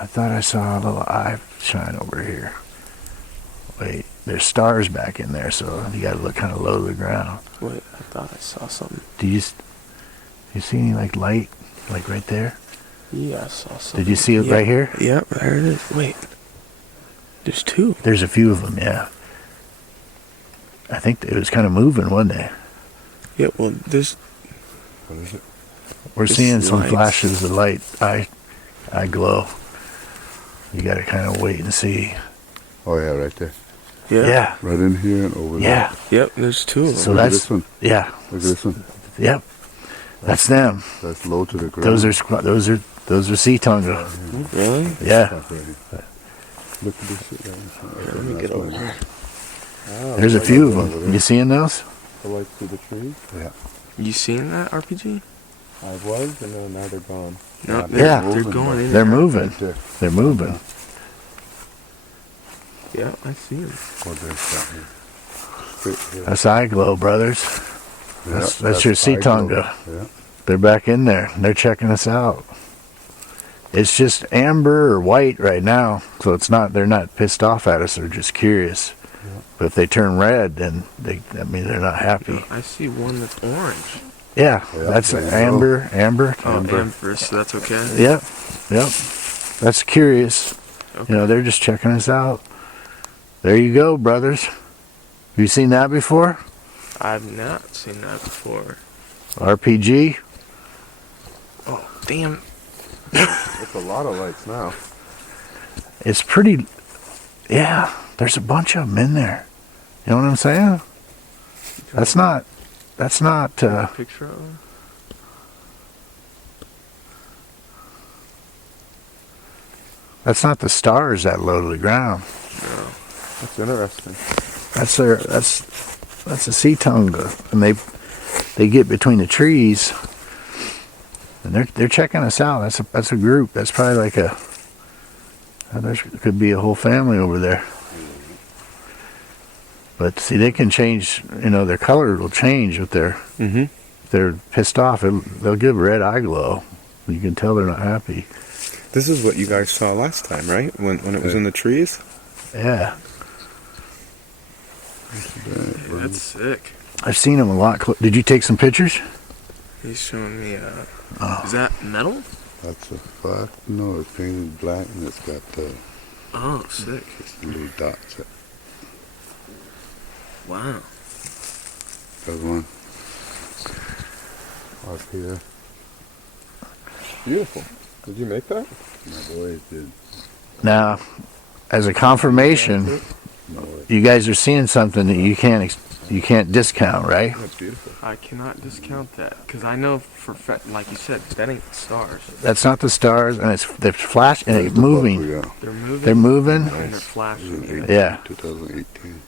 I thought I saw a little eye shine over here. Wait, there's stars back in there, so you gotta look kind of low to the ground. Wait, I thought I saw something. Do you see any like light, like right there? Yeah, I saw something. Did you see it right here? Yep, there it is. Wait, there's two. There's a few of them, yeah. I think it was kind of moving, wasn't it? Yeah, well, there's... What is it? We're It's seeing some lights. flashes of light, eye glow. You gotta kind of wait and see. Oh yeah, right there. Yeah. Right in here and over there. Yeah. Yep, there's two of them. So Look at that's this one. yeah. Look at this one. Yep. That's them. That's low to the ground. Those are Citonga. Really? Yeah. Stop right here. Look at this shit right Let me get over here. There's a few of them. You seeing those? The lights through the trees? Yeah. You seen that, RPG? I was, and now they're gone. No, Yeah. they're going in. They're and out. moving. Right there. They're moving. Yeah, I see them. Oh, there's that here. Straight here. That's eye glow, brothers. Yeah, That's your eye glow. Citonga. Yeah. They're back in there. They're checking us out. It's just amber or white right now, so it's not. They're not pissed off at us. They're just curious. Yeah. But if they turn red, then that means they're not happy. I see one that's orange. Yeah, Yeah, that's there you amber. Oh, Amber. amber, so that's okay? Yep. That's curious. Okay. You know, they're just checking us out. There you go, brothers. You seen that before? I've not seen that before. RPG? Oh, damn. It's a lot of lights now. It's pretty. Yeah, there's a bunch of them in there. You know what I'm saying? That's not. Picture of them? That's not the stars that low to the ground. No. That's interesting. That's a Citonga, and they get between the trees, and they're checking us out. That's a group. That's probably like there could be a whole family over there. But see, they can change. You know, their color will change if they're pissed off. They'll give red eye glow. You can tell they're not happy. This is what you guys saw last time, right? When it was in the trees? Yeah, That's sick. I've seen them a lot. Did you take some pictures? He's showing me, is that metal? That's a black. No, it's painted black and it's got Oh, sick. little dots. Wow. There's one. Up here. Beautiful. Did you make that? My boys did. Now, as a confirmation, you guys are seeing something that you can't discount, right? That's beautiful. I cannot discount that, because I know like you said, that ain't the stars. That's not the stars, and they're flashing and it's moving. They're moving. They're moving. And they're flashing. Yeah. 2018.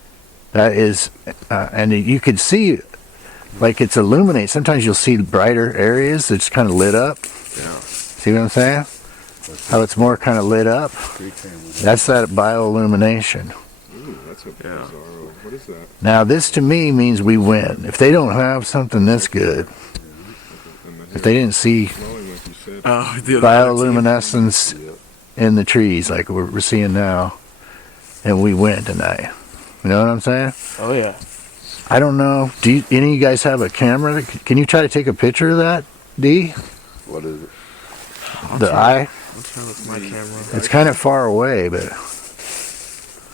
That is, and you could see, like it's illuminate. Sometimes you'll see brighter areas that's kind of lit up. Yeah. See what I'm saying? How it's more kind of lit up. That's that bioluminescent. Ooh, that's a bizarro. What is that? Now this to me means we win. If they don't have something this good, if they didn't see Oh, bioluminescence in the trees like we're seeing now, and we win tonight. You know what I'm saying? Oh, yeah. I don't know. Do any of you guys have a camera? Can you try to take a picture of that, D? What is it? The eye? I'll try with my camera. It's kind of far away, but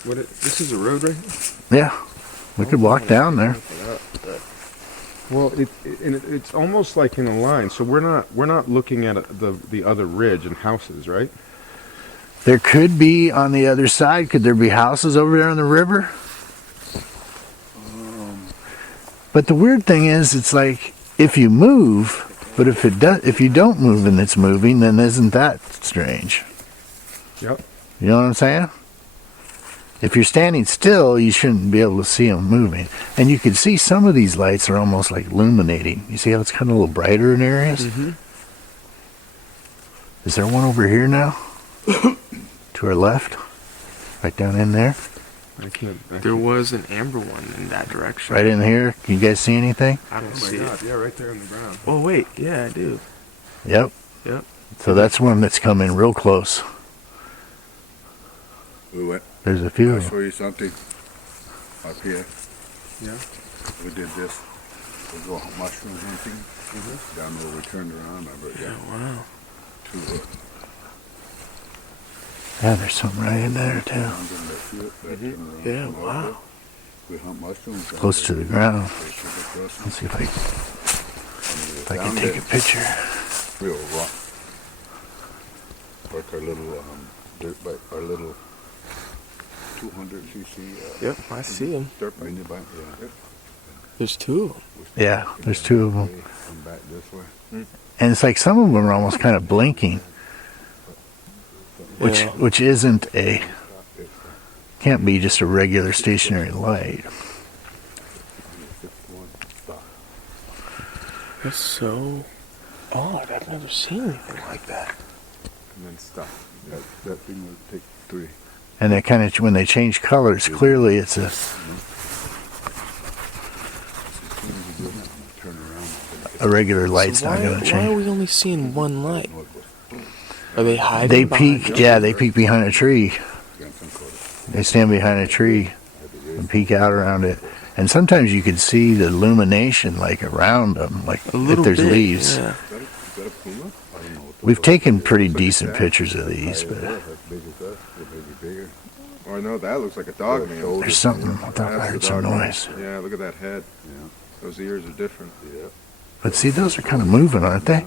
This is a road right here? yeah, we could walk down there. Well, it's almost like in a line. So we're not looking at the other ridge and houses, right? There could be on the other side. Could there be houses over there on the river? But the weird thing is, it's like if you move, but if you don't move and it's moving, then isn't that strange? Yep. You know what I'm saying? If you're standing still, you shouldn't be able to see them moving. And you can see some of these lights are almost like illuminating. You see how it's kind of a little brighter in areas? Mm-hmm. Is there one over here now? To our left? Right down in there? There was an amber one in that direction. Right in here? Can you guys see anything? I don't Oh my see God! it. Yeah, right there in the ground. Oh, wait. Yeah, I do. Yep. Yep. So that's one that's coming real close. We went. There's a few I'll of show them. you something up here. Yeah. We did this. We go mushroom hunting. Down there we turned around. I brought Yeah. down Wow. two Yeah, there's some right in there too. found in the field that turned around Yeah. from out Wow. there. We hunt mushrooms. down Close to there. the ground. They shoot across Let's see if I down can take there. a picture. Real rock. Like our little dirt bike, our little 200cc. Yep. I see him. Dirt mini bike. Yeah. There's two of them. Yeah, there's two of them. Come back this way. And it's like some of them are almost kind of blinking, Yeah. which isn't a, can't be just a regular stationary light. That's so odd. I've never seen anything like that. And then stop. That thing would take 3. And they kind of, when they change colors, clearly it's a, Turn around. a regular light's So not why, going to why are change. we only seeing one light? Are they hiding? They behind peek, you? yeah, they peek behind a tree. They stand behind a tree and peek out around it. And sometimes you can see the illumination like around them, like A if little there's bit, leaves. Yeah. Is that a puma? I don't know. We've taken pretty decent pictures of these, but As big as that, or maybe bigger. Oh, no, that looks like a dog man. there's something, I thought I That's heard the some dog man. noise. Yeah, look at that head. Yeah. Those ears are different. Yeah. But see, those are kind of moving, aren't they?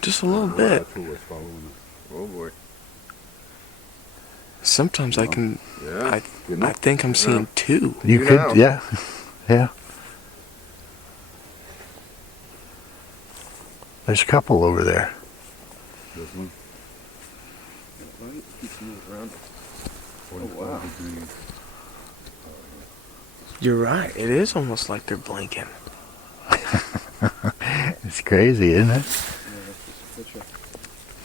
Just a little bit. That's who was following Oh boy. Sometimes I can. Yeah. us. You know? I think I'm seeing two. You You could, know. yeah, yeah. There's a couple over there. This one. Oh, wow. You're right. It is almost like they're blinking. It's crazy, isn't it?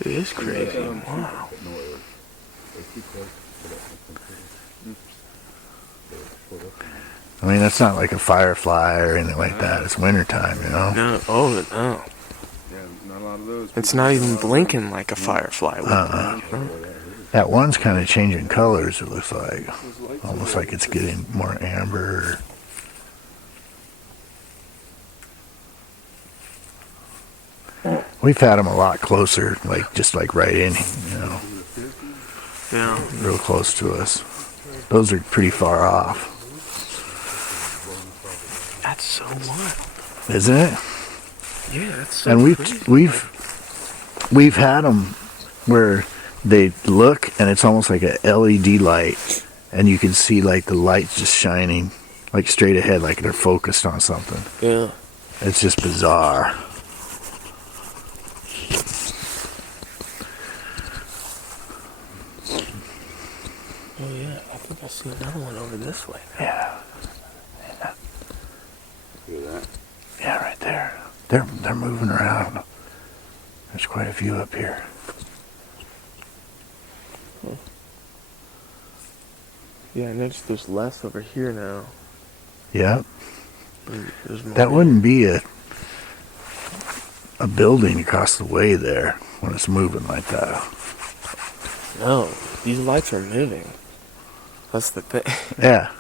It is crazy. Wow. I mean, that's not like a firefly or anything like that. It's wintertime, you know? No. Oh no. Yeah, not a lot of those. It's not even blinking like a firefly would. That one's kind of changing colors, it looks like. Almost like it's getting more amber. We've had them a lot closer, like just like right in, you know, Yeah. real close to us. Those are pretty far off, That's so wild. isn't it? Yeah. That's so And crazy. we've had them where they look and it's almost like a LED light, and you can see like the lights just shining like straight ahead, like they're focused on something. Yeah. It's just bizarre. Oh yeah. I think I see another one over this way. Yeah, Look at that. yeah, right there. They're moving around. There's quite a few up here. Yeah. I noticed there's less over here now. Yeah, There's more that here. wouldn't be a building across the way there when it's moving like that. No. These lights are moving. That's the thing. Yeah,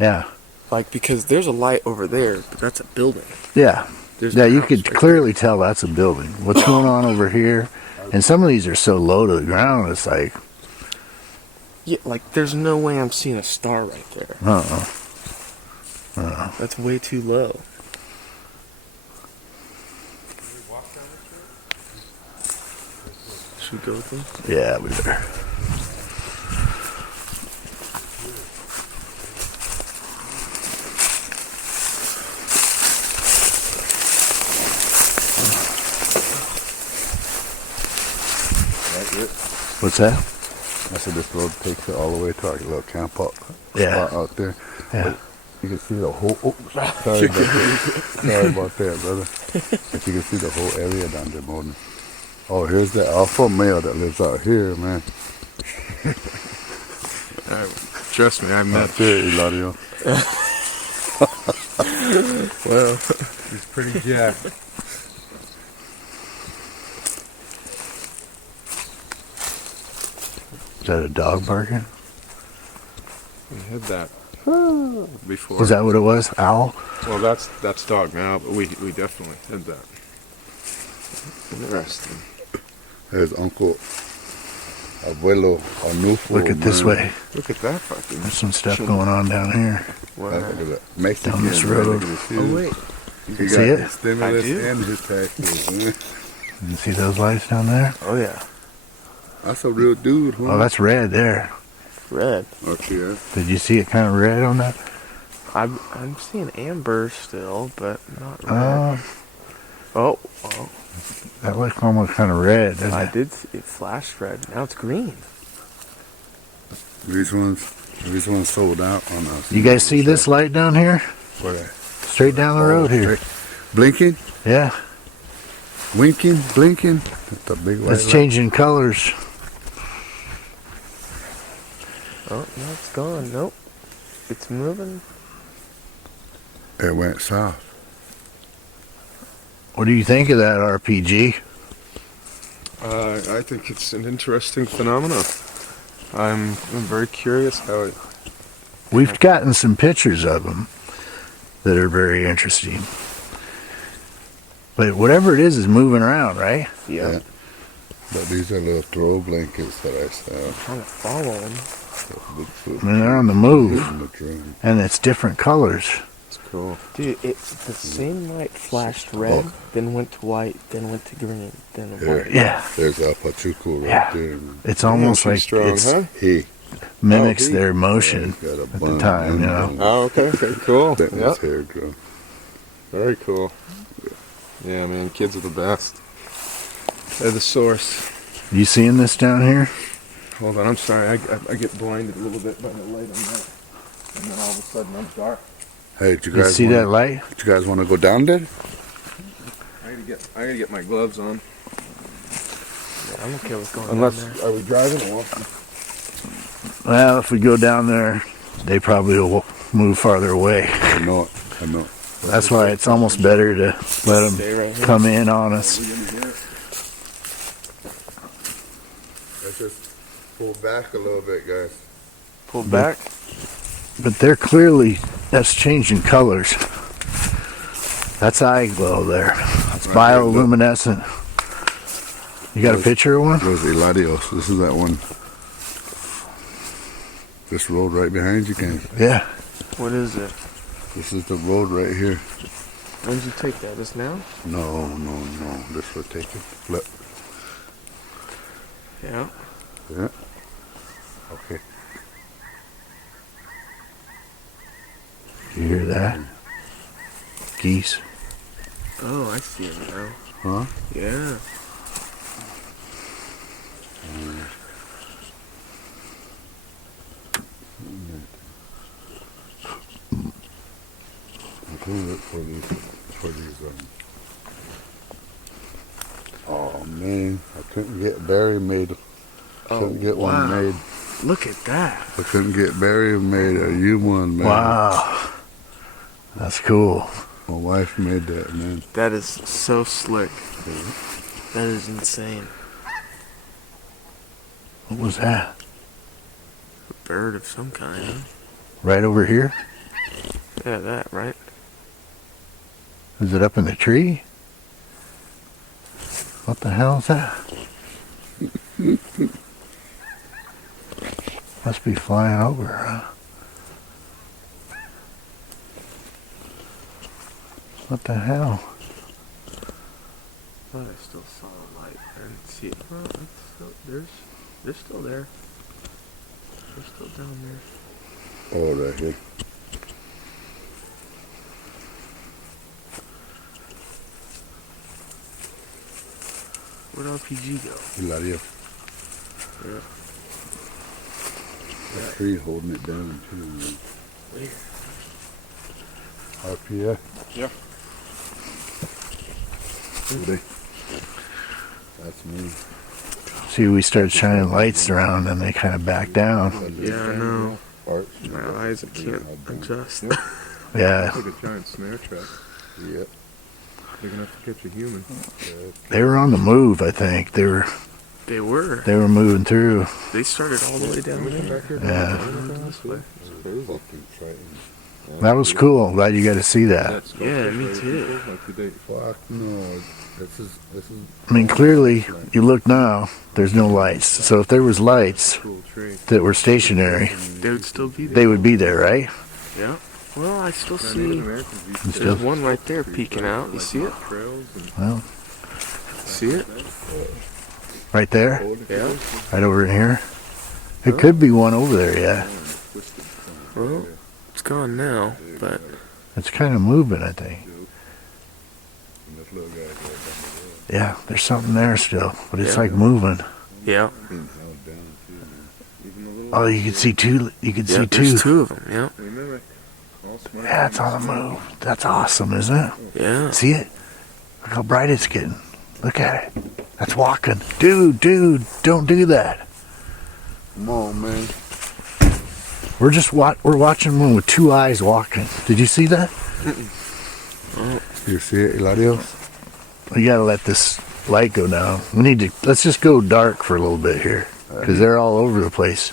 yeah, Like, because there's a light over there, but that's a building. yeah. There's Yeah, a you house could right clearly tell that's a building. What's going on over here? And some of these are so low to the ground, it's like, there. Yeah, like, there's no way I'm seeing a star right there. That's way too low. Should we go with them? yeah, we better. What's that? I said this road takes it all the way to our little camp out Yeah. spot out there. Yeah. You can see the whole. Oh, sorry about that. Sorry about that, brother. But you can see the whole area down there, Morton. Oh, here's the alpha male that lives out here, man. Trust me, I met. Out there, Eladio. Well, He's pretty jacked. Is that a dog barking? We had that before. Was that what it was? Owl? Well, that's dog now, but we definitely had that. Interesting. His uncle, abuelo, Arnulfo. Look at this way. Look at that fucking. There's some stuff going on down here. Wow. Look at that. Mexican. Down this road. Oh wait. He See got it? the stimulus I do. and his taxes. You see those lights down there? Oh yeah. That's a real dude, huh? Oh, that's red there. Red. Okay, yeah. Did you see it kind of red on that? I'm seeing amber still, but not red. Oh, Oh, that looks almost kind of red, doesn't I it? did see it flashed red. Now it's green. These ones sold out on us. You guys see this light down here? Where? Straight down the road here. Blinking, Yeah, winking, blinking. That's a big white it's light. changing colors. Oh, no, it's gone. Nope. It's moving. It went south. What do you think of that RPG? I think it's an interesting phenomenon. I'm very curious how it. We've gotten some pictures of them that are very interesting. But whatever it is moving around, right? Yeah. But these are little throw blankets that I saw. Trying to follow him. Bigfoot. I mean, they're on the move, In the drum. and it's different colors. It's cool. Dude, the same light flashed red, then went to white, then went to green, then Here. white. Yeah, There's a Pachuco right Yeah. there. it's almost Too like strong, it huh? He. mimics he- their motion He's got a at the bun time, and you know. Oh, okay, cool. letting Yep. his hair grow. Very cool. Yeah, man, kids are the best. They're the source. You seeing this down here? Hold on, I'm sorry. I get blinded a little bit by the light on that, and then all of a sudden I'm dark. Hey, did you You guys see wanna, that light? did you guys want to go down there? I gotta get my gloves on. Yeah, I'm okay with going Unless down there. are we driving or what? Well, if we go down there, they probably will move farther away. I know it. I know it. That's why it's almost better to let them Stay right here. come in on us. Let's just pull back a little bit, guys. Pull back. But they're clearly, that's changing colors. That's eye glow there. It's Right here, look. bioluminescent. You got a picture of one? Those Eladios. This is that one. This road right behind you, guys. Yeah. What is it? This is the road right here. When did you take that? Just now? No. This will take it. Flip. Yeah. Yeah. Okay. You hear that? Geese. Oh, I see it now. Huh? Yeah. Include it for these. Oh man, I couldn't get berry made. Couldn't get one made. Look at that. I couldn't get berry made. You one made. Wow. That's cool. My wife made that, man. That is so slick. That is insane. What was that? A bird of some kind, huh? Right over here? Yeah, that, right? Is it up in the tree? What the hell is that? Must be flying over, huh? What the hell? I thought I still saw a light. I didn't see it. Oh, that's still, they're still there. They're still down there. Oh, right here. Where'd RPG go? Hilario. Yeah. That tree holding it down too, man. Where? RPA. Yeah. That's me. See, we start shining lights around and they kind of back down. Yeah, I know. Parts. My eyes, I can't adjust. Yeah, Like a giant snare trap. Yep. Big enough to catch a human. they were on the move, I think. They were They were. They were moving through. They started all the way down there. Yeah. This way. Fucking frightened. That was cool. Glad you got to see that. Yeah, me too. Fuck no. This is I mean, clearly, you look now, there's no lights. So if there was lights Cool tree. that were stationary, They would still be there. they would be there, right? Yeah. Well, I still see. You There's still, one right there peeking out. You see it? Trails and well, See it? right there, Yeah. right over in here. It could be one over there, yeah. Well, it's gone now, but It's kind of moving, I think. this little guy goes Yeah, there's something there still, but it's Yeah. like moving. yeah. down too, man. even the little Oh, you can see two. You can Yeah, see there's two. two of them. Yeah. Remember? All smart. Yeah, it's on the move. That's awesome, isn't it? Yeah. See it? Look how bright it's getting. Look at it. That's walking. Dude, don't do that. Come on, man. We're just we're watching one with two eyes walking. Did you see that? You see it, Eladio? We gotta let this light go down. We need to. Let's just go dark for a little bit here, because they're all over the place.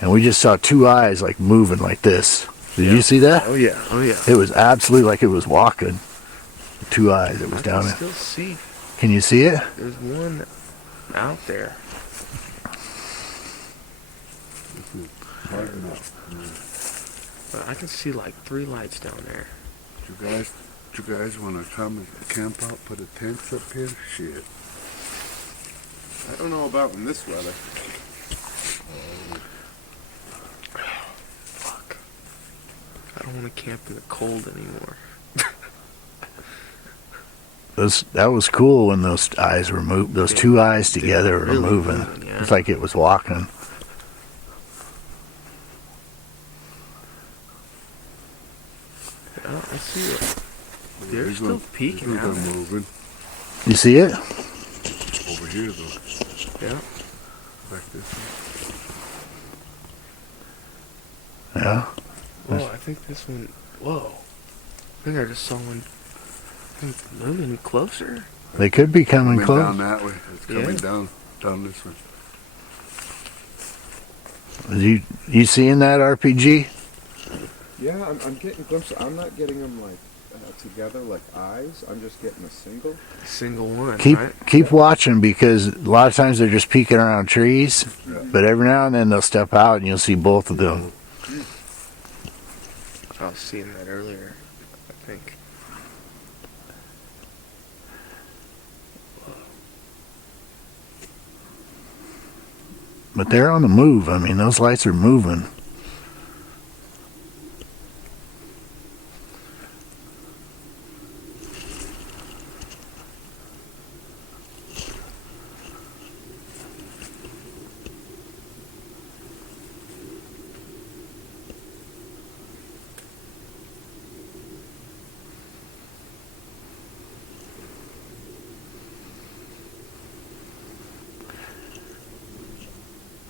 And we just saw two eyes like moving like this. Did you see that? Oh yeah. Oh yeah. It was absolutely like it was walking. Two eyes. It was I down can there. still see. Can you see it? There's one out there. But I can see like 3 lights down there. You guys want to come and camp out, put a tent up here? Shit. I don't know about in this weather. Fuck. I don't want to camp in the cold anymore. That was cool when those eyes were moved. Those two eyes together were really moving. moving, yeah. It's like it was walking. Yeah, I see it. They're still peeking They're out. moving. You see it? Over here, though. Yeah. Back this way. Yeah. Whoa, I think this one. Whoa. I think I just saw one moving closer. They could be coming close. down that way. It's coming Yeah. down this way. You seeing that RPG? Yeah, I'm getting glimpses. I'm not getting them like together like eyes. I'm just getting a single. Single one, Keep right? keep watching, because a lot of times they're just peeking around trees, but every now and then they'll step out and you'll see both of them. I was seeing that earlier, I think. But they're on the move. I mean, those lights are moving.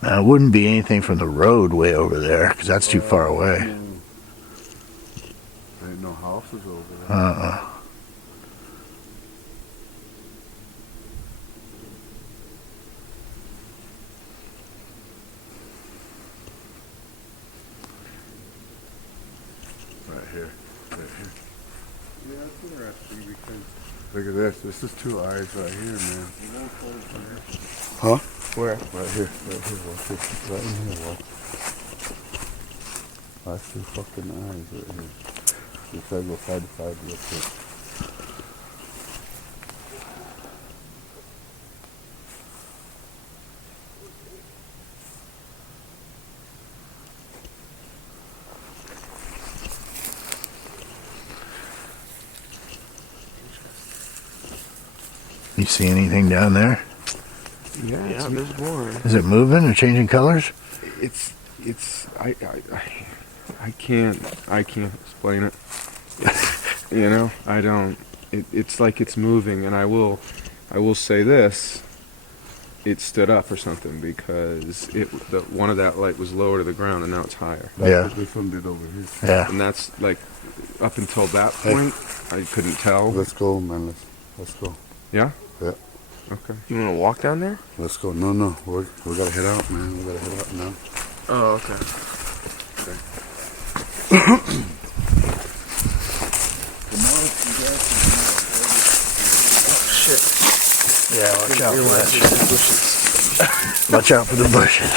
Now, it wouldn't be anything from the road way over there, because that's too far away. There ain't no houses over there. Uh-uh. Right here. Right here. Yeah, that's interesting because... Look at this. This is two eyes right here, man. Huh? Where? Right here. Right here. Watch this. Right in here. Watch. That's two fucking eyes right here. Just gotta go side to side real quick. You see anything down there? Yeah, there's one. Is it moving or changing colors? It's I can't explain it. You know, I don't. It's like it's moving, and I will say this. It stood up or something because one of that light was lower to the ground and now it's higher. Yeah. This one did over here. Yeah. And that's like up until that point, I couldn't tell. Let's go, man. Let's go. Yeah? Yeah. Okay. You want to walk down there? Let's go. No. We gotta head out, man. We gotta head out now. Oh, okay. Shit. Yeah, watch out for that. Bushes. Watch out for the bushes.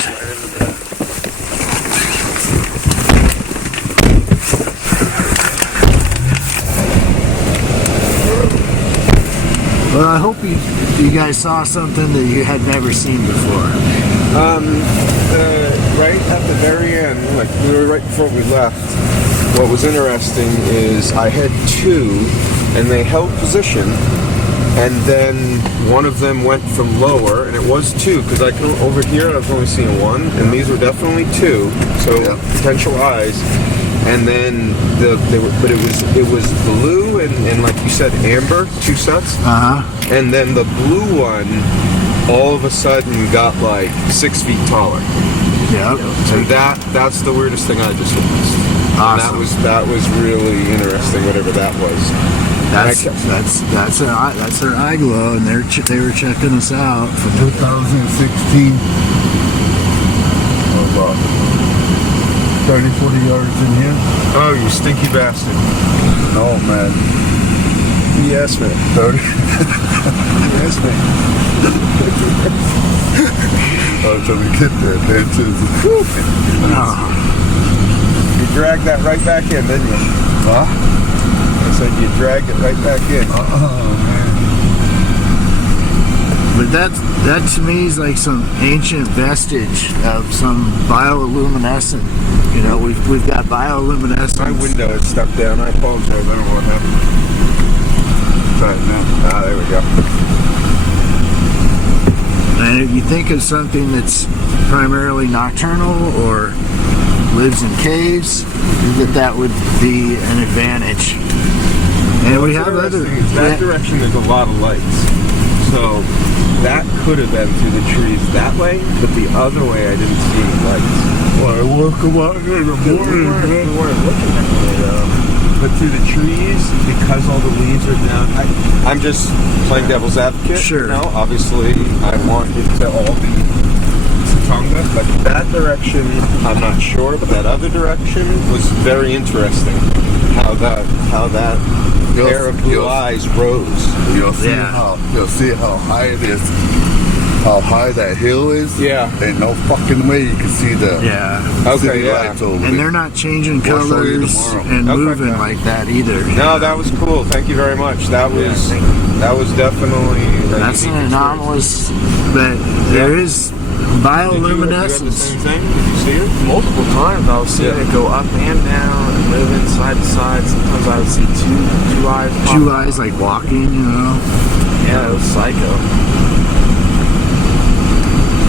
Well, I hope you guys saw something that you had never seen before. Right at the very end, like we were right before we left, what was interesting is I had two, and they held position, and then one of them went from lower, and it was two, because I can over here I was only seeing one, and these were definitely two, so potential eyes. And then it was blue and like you said, amber, two sets. And then the blue one all of a sudden got like 6 feet taller. Yeah. And that's the weirdest thing I just witnessed. Awesome. And that was really interesting, whatever that was. That's their eye glow, and they were checking us out for 2016. About 30, 40 yards in here. Oh, you stinky bastard. No, man. Yes, man. 30. Yes, man. I was trying to get their attention. You dragged that right back in, didn't you? Huh? I said you dragged it right back in. But that to me is like some ancient vestige of some bioluminescent. You know, we've got bioluminescence. My window is stuck down. I apologize. I don't know what happened. Try it now. There we go. And if you think of something that's primarily nocturnal or lives in caves, that would be an advantage. And we have other. That direction, there's a lot of lights. So that could have been through the trees that way, but the other way I didn't see any lights. Well, I woke up out here in the morning. We weren't looking that way though. But through the trees, because all the leaves are down, I'm just playing devil's advocate. Sure. You know, obviously I want it to all be Citonga, but that direction, I'm not sure, but that other direction was very interesting. How that pair of blue eyes rose. You'll see how high it is. How high that hill is. Yeah. Ain't no fucking way you can see the city lights over And there. they're not changing We'll show you colors tomorrow. and Okay. moving like that either. No, that was cool. Thank you very much. That was definitely That's an anomalous, but there is bioluminescence. Did you have the same thing? Did you see it? Multiple times I was seeing it go up and down and moving side to side. Sometimes I would see two eyes. pop Two out. eyes like walking, you know. Yeah, it was psycho.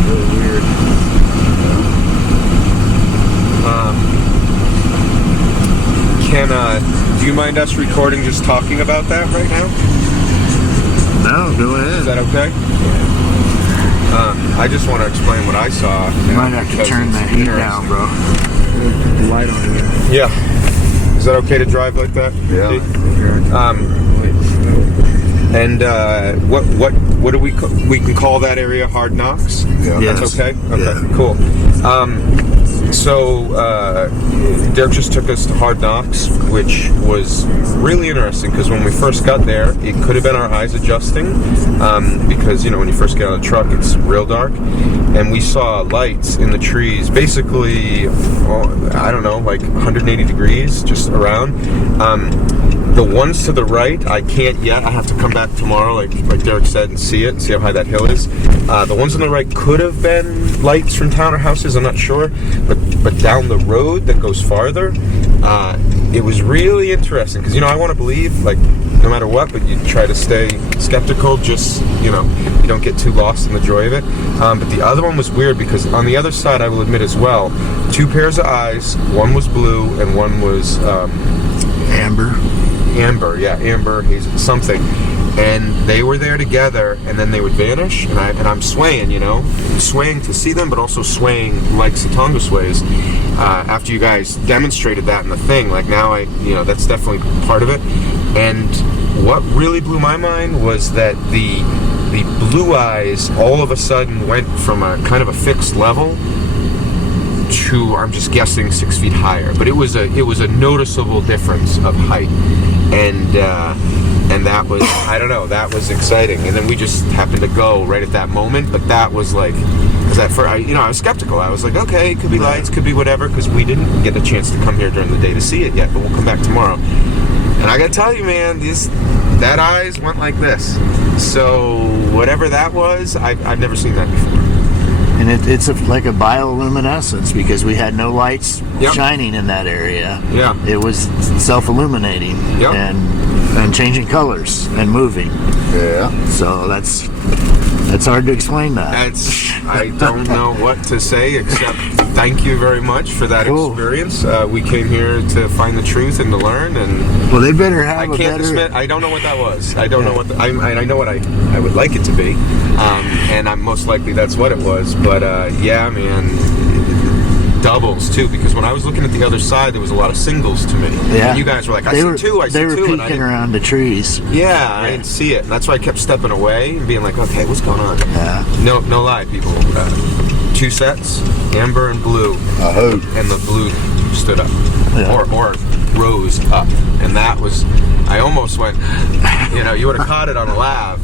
Really weird. Do you mind us recording just talking about that right now? No, go Is ahead. that okay? I just want to explain what I saw. You might have to turn the heat down, bro. The light on you. Yeah. Is that okay to drive like that? Yeah. What do we can call that area Hard Knocks? Yeah. Yes. That's okay? Okay, Yeah. cool. So Derek just took us to Hard Knocks, which was really interesting because when we first got there, it could have been our eyes adjusting because, you know, when you first get out of the truck, it's real dark. And we saw lights in the trees, basically, I don't know, like 180 degrees, just around. The ones to the right, I can't yet. I have to come back tomorrow, like Derek said, and see how high that hill is. The ones on the right could have been lights from town or houses, I'm not sure. But down the road that goes farther, it was really interesting. Because, you know, I want to believe, like, no matter what, but you try to stay skeptical, just, you know, you don't get too lost in the joy of it. But the other one was weird because on the other side, I will admit as well, two pairs of eyes, one was blue and one was... Amber. Amber, something, and they were there together, and then they would vanish, and I'm swaying, you know, swaying to see them, but also swaying like Citonga sways. After you guys demonstrated that in the thing, like now that's definitely part of it. And what really blew my mind was that the blue eyes all of a sudden went from a kind of a fixed level to, I'm just guessing, 6 feet higher. But it was a noticeable difference of height, and that was, I don't know, that was exciting. And then we just happened to go right at that moment. But that was like, because at first, I was skeptical. I was like, okay, it could be lights, could be whatever, because we didn't get a chance to come here during the day to see it yet. But we'll come back tomorrow. And I gotta tell you, man, that eyes went like this. So whatever that was, I've never seen that before. And it's like a bioluminescence, because we had no lights shining in that area. Yeah. It was self-illuminating and changing colors and moving. Yeah. So that's hard to explain that. I don't know what to say except thank you very much for that experience. We came here to find the truth and to learn. And well, they better have I don't know what that was. I don't know what I know what I would like it to be, and I'm most likely that's what it was. But yeah, man, doubles too, because when I was looking at the other side, there was a lot of singles to me. Yeah. And you guys were like, I see two. They were peeking around the trees. Yeah, I didn't see it. And that's why I kept stepping away and being like, okay, what's going on? Yeah. No lie, people. 2 sets, amber and blue. And the blue stood up, or rose up, and that was. I almost went. You would have caught it on a lav.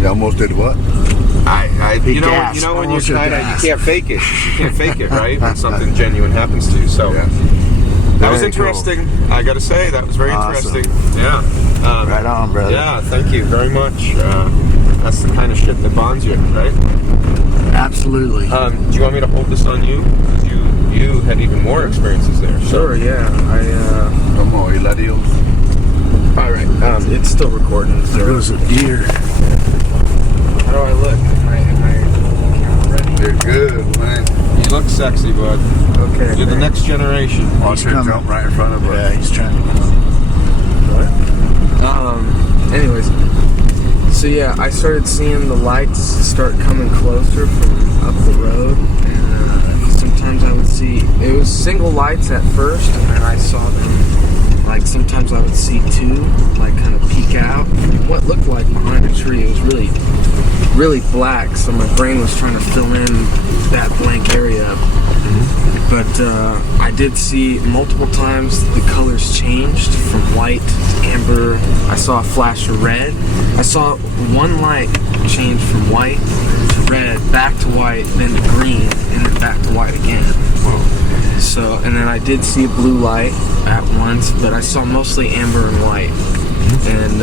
You almost did what? You know when you're trying to, you can't fake it. You can't fake it, right? When something genuine happens to you. So that was interesting. Cool. I got to say, that was very interesting. Yeah. Right on, brother. Yeah, thank you very much. That's the kind of shit that bonds you, right? Absolutely. Do you want me to hold this on you? You had even more experiences there. Sure, yeah. Come on, Eladio. All right. It's still recording. There was a deer. How do I look? Am I ready? You're good, man. You look sexy, bud. Okay. You're the next generation. Watch him jump right in front of us. Yeah, he's trying to Anyways, so yeah, I started seeing the lights start coming closer from up the road, and sometimes I would see, it was single lights at first, and then I saw them, like sometimes I would see 2, like kind of peek out, what looked like behind a tree. It was really, really black, so my brain was trying to fill in that blank area. But I did see multiple times the colors changed from white to amber. I saw a flash of red. I saw one light change from white to red, back to white, then to green, and then back to white again. So, and then I did see a blue light at once, but I saw mostly amber and white. And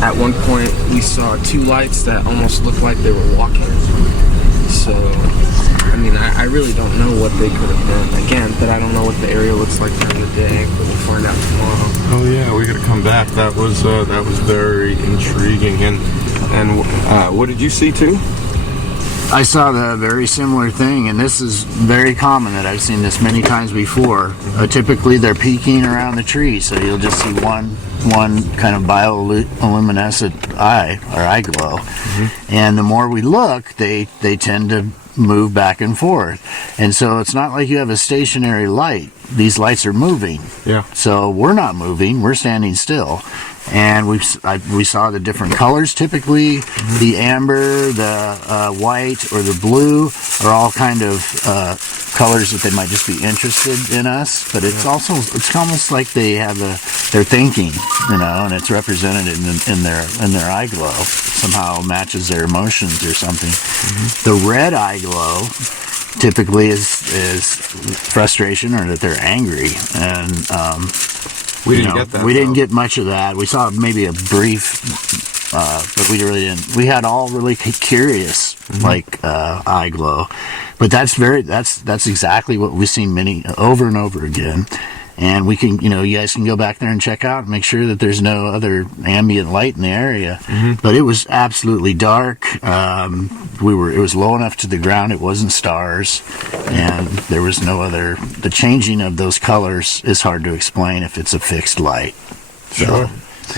at one point we saw 2 lights that almost looked like they were walking. So, I mean, I really don't know what they could have been. Again, but I don't know what the area looks like during the day, but we'll find out tomorrow. Oh yeah, we got to come back. That was very intriguing. And what did you see too? I saw the very similar thing, and this is very common that I've seen this many times before. Typically, they're peeking around the tree, so you'll just see one kind of bioluminescent eye or eye glow. And the more we look, they tend to move back and forth. And so it's not like you have a stationary light. These lights are moving. Yeah. So we're not moving, we're standing still. And we saw the different colors. Typically, the amber, the white, or the blue are all kind of colors that they might just be interested in us. But it's almost like they have they're thinking, and it's represented in their eye glow. It somehow matches their emotions or something. The red eye glow typically is frustration, or that they're angry, and we didn't get that. We didn't get much of that. We saw maybe a brief, but we really didn't. We had all really curious, eye glow, but that's exactly what we've seen over and over again. And we can, you guys can go back there and check out and make sure that there's no other ambient light in the area. But it was absolutely dark. It was low enough to the ground. It wasn't stars, and there was no other. The changing of those colors is hard to explain if it's a fixed light. Sure.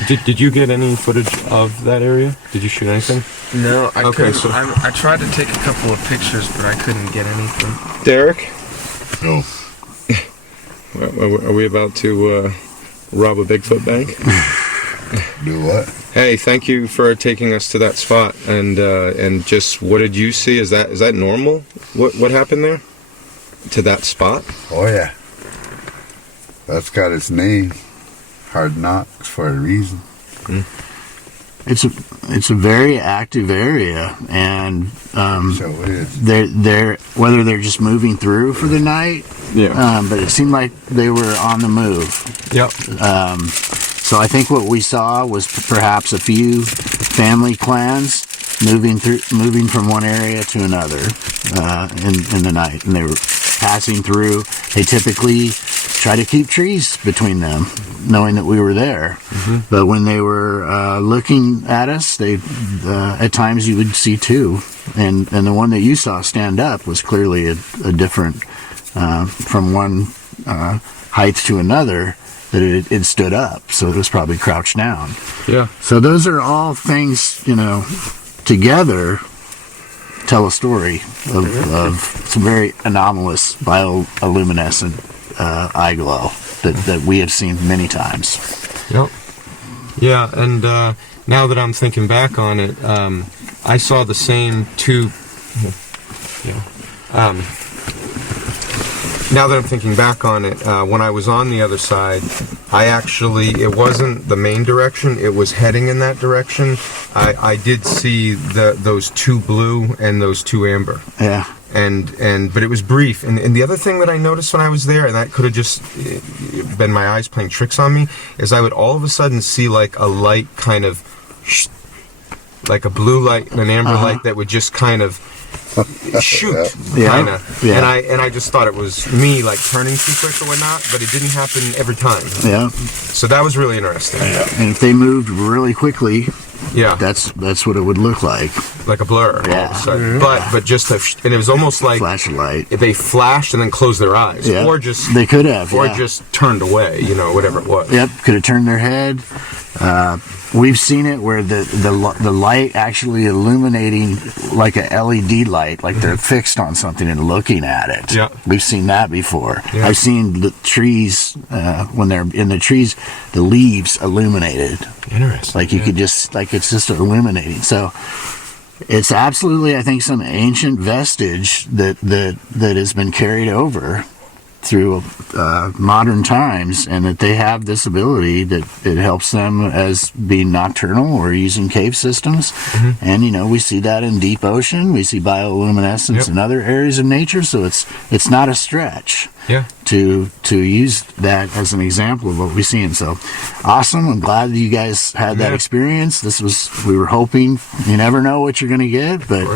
Did you get any footage of that area? Did you shoot anything? No, I couldn't. So I tried to take a couple of pictures, but I couldn't get anything. Derek? No. Are we about to rob a Bigfoot bank? Do what? Hey, thank you for taking us to that spot. And just what did you see? Is that normal? What happened there? To that spot? Oh yeah. That's got its name. Hard Knocks for a reason. It's a very active area, and So it is. they're whether they're just moving through for the night. Yeah. But it seemed like they were on the move. Yep. So I think what we saw was perhaps a few family clans moving from one area to another in the night, and they were passing through. They typically try to keep trees between them, knowing that we were there. But when they were looking at us, they at times you would see two, and the one that you saw stand up was clearly a different from one height to another. That it stood up, so it was probably crouched down. Yeah. So those are all things, together tell a story of some very anomalous bioluminescent eye glow that we have seen many times. Yep. Yeah, and now that I'm thinking back on it, I saw the same two. Now that I'm thinking back on it, when I was on the other side, it wasn't the main direction, it was heading in that direction. I did see those two blue and those two amber. Yeah. But it was brief. And the other thing that I noticed when I was there, and that could have just been my eyes playing tricks on me, is I would all of a sudden see like a light kind of, like a blue light and an amber light that would just kind of shoot, kind of. Yeah. And I just thought it was me like turning too quick or whatnot, but it didn't happen every time. Yeah. So that was really interesting. And if they moved really quickly, Yeah. that's what it would look like. Like a blur all of a sudden. But just and it was almost like Flash of light. they flashed and then closed their eyes. Yeah. Or just They could have. or yeah. just turned away, whatever it was. Yep, could have turned their head. We've seen it where the light actually illuminating like a LED light, like they're fixed on something and looking at it. Yeah. We've seen that before. Yeah. I've seen the trees, when they're in the trees, the leaves illuminated. Interesting. Like you could just, like it's just illuminating. So it's absolutely, I think, some ancient vestige that has been carried over through modern times, and that they have this ability that it helps them as being nocturnal or using cave systems. And we see that in deep ocean, we see bioluminescence in other areas of nature, so it's not a stretch to use that as an example of what we've seen. So awesome. I'm glad that you guys had that experience. We were hoping, you never know what you're going to get, but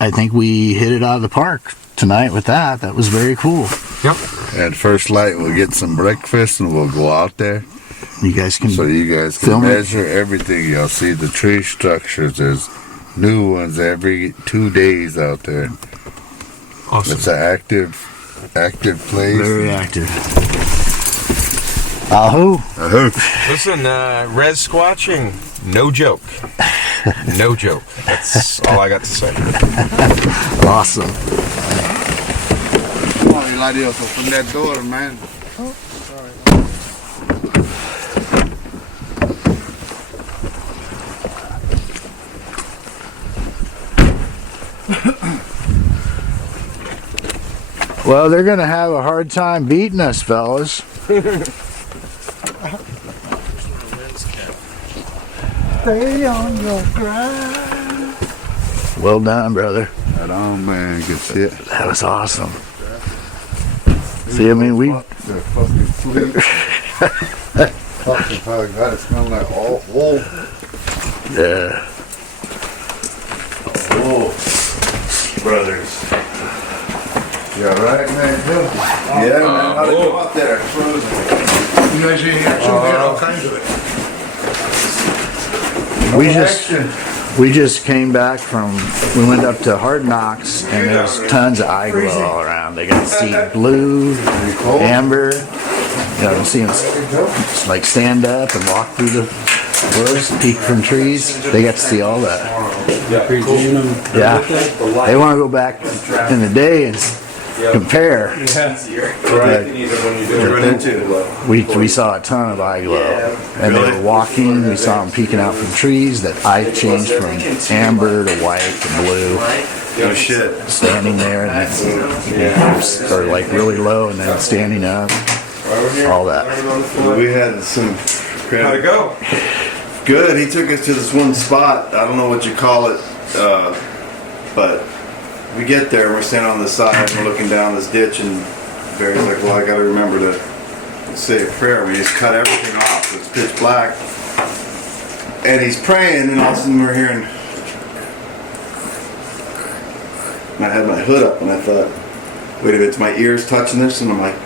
I think we hit it out of the park tonight with that. That was very cool. Yep. At first light, we'll get some breakfast and we'll go out there. You guys can So you guys can film it. measure everything. You'll see the tree structures. There's new ones every 2 days out there. Awesome. It's an active place. Very active. Aho. Listen, Rez Squatching, no joke. No joke. That's all I got to say. Awesome. Come on, Eli, open that door, man. Well, they're going to have a hard time beating us, fellas. Stay on your grind. Well done, brother. Right on, man. Good shit. That was awesome. See, I mean, They're fucking sweet. Fucking probably got it smelling like all wool. yeah. Wool. Brothers. You alright, man? Yeah, man. How'd it go out there? Frozen. You guys eating action? We had all kinds of it. We just came back we went up to Hard Knocks, and there's tons of eye glow all around. They got to see blue, amber, see them like stand up and walk through the woods, peek from trees. They got to see all that. Yeah. They want to go back in the day and compare. Run into. We saw a ton of eye glow, and they were walking. We saw them peeking out from trees. That eye changed from amber to white to blue. No shit. Standing there, and then or like really low, and then standing up. All that. We had some. How'd it go? Good. He took us to this one spot. I don't know what you call it, but we get there and we're standing on the side and we're looking down this ditch, and Barry's like, well, I got to remember to say a prayer. We just cut everything off. It's pitch black. And he's praying, and all of a sudden we're hearing. And I had my hood up and I thought, wait a minute, it's my ears touching this? And I'm like,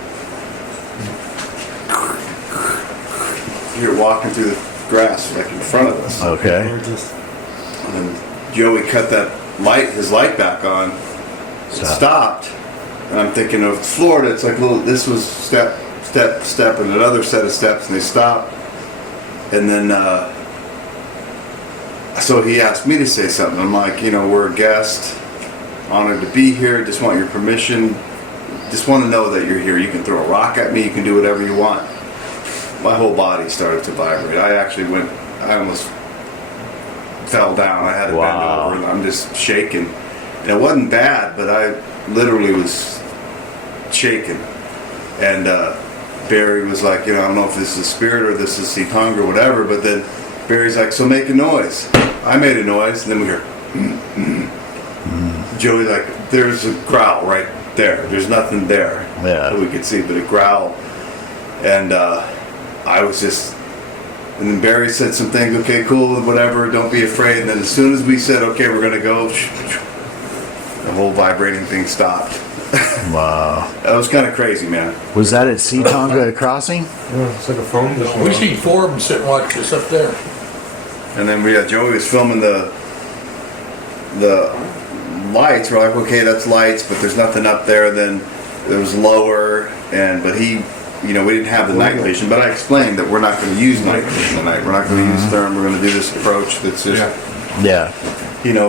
you're walking through the grass like in front of us. Okay. And then Joey cut his light back on. It stopped. And I'm thinking of Florida, it's like this was step, and another set of steps, and they stopped. And then, so he asked me to say something. I'm like, we're a guest, honored to be here, just want your permission, just want to know that you're here. You can throw a rock at me, you can do whatever you want. My whole body started to vibrate. I almost fell down. I had to bend over, and I'm just shaking. And it wasn't bad, but I literally was shaking. And Barry was like, I don't know if this is spirit or this is Citonga or whatever, but then Barry's like, so make a noise. I made a noise, and then we hear, Joey's like, there's a growl right there. There's nothing there that we could see, but a growl. And I was just, and then Barry said some things, okay, cool, whatever, don't be afraid. And then as soon as we said, okay, we're going to go, the whole vibrating thing stopped. Wow. That was kind of crazy, man. Was that at Citonga Crossing? Yeah, it's like a phone. We see four of them sitting watching us up there. And then Joey was filming the lights. We're like, okay, that's lights, but there's nothing up there. Then it was lower, but he, we didn't have the night vision. But I explained that we're not going to use night vision tonight. We're not going to use therm. We're going to do this approach that's just,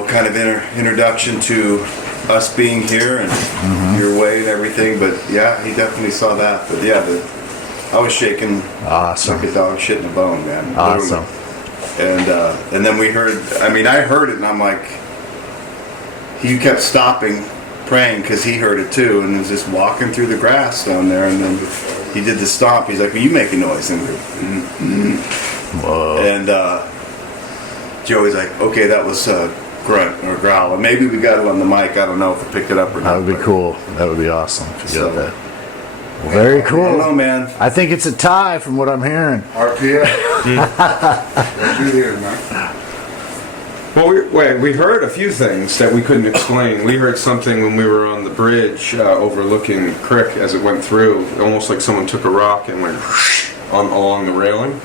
kind of introduction to us being here and your way and everything. But yeah, he definitely saw that. But yeah, I was shaking awesome like a dog shit in a bone, man. Awesome. And then we heard, I heard it, and I'm like, he kept stopping praying because he heard it too, and was just walking through the grass down there, and then he did the stomp. He's like, will you make a noise? And whoa. And Joey's like, okay, that was a grunt or growl. And maybe we got it on the mic. I don't know if we picked it up or not. That would be cool. That would be awesome if you got that. Well, very cool. I don't know, man. I think it's a tie from what I'm hearing. RPA. What you hearing, man? Well, we heard a few things that we couldn't explain. We heard something when we were on the bridge overlooking the creek as it went through, almost like someone took a rock and went along the railing.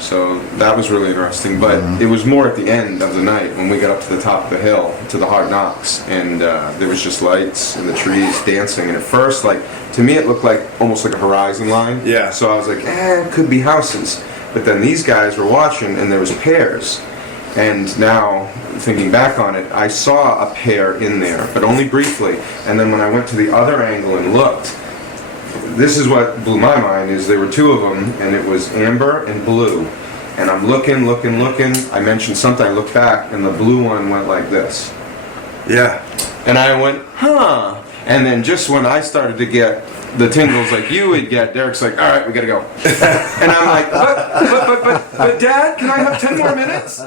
So that was really interesting. But it was more at the end of the night when we got up to the top of the hill, to the Hard Knocks, and there was just lights and the trees dancing. And at first, to me, it looked like almost like a horizon line. Yeah. So I was like, it could be houses. But then these guys were watching, and there was pairs. And now, thinking back on it, I saw a pair in there, but only briefly. And then when I went to the other angle and looked, this is what blew my mind, is there were two of them, and it was amber and blue. And I'm looking. I mentioned something, I looked back, and the blue one went like this. Yeah. And I went, huh. And then just when I started to get the tingles like you would get, Derek's like, all right, we gotta go. And I'm like, but Dad, can I have 10 more minutes?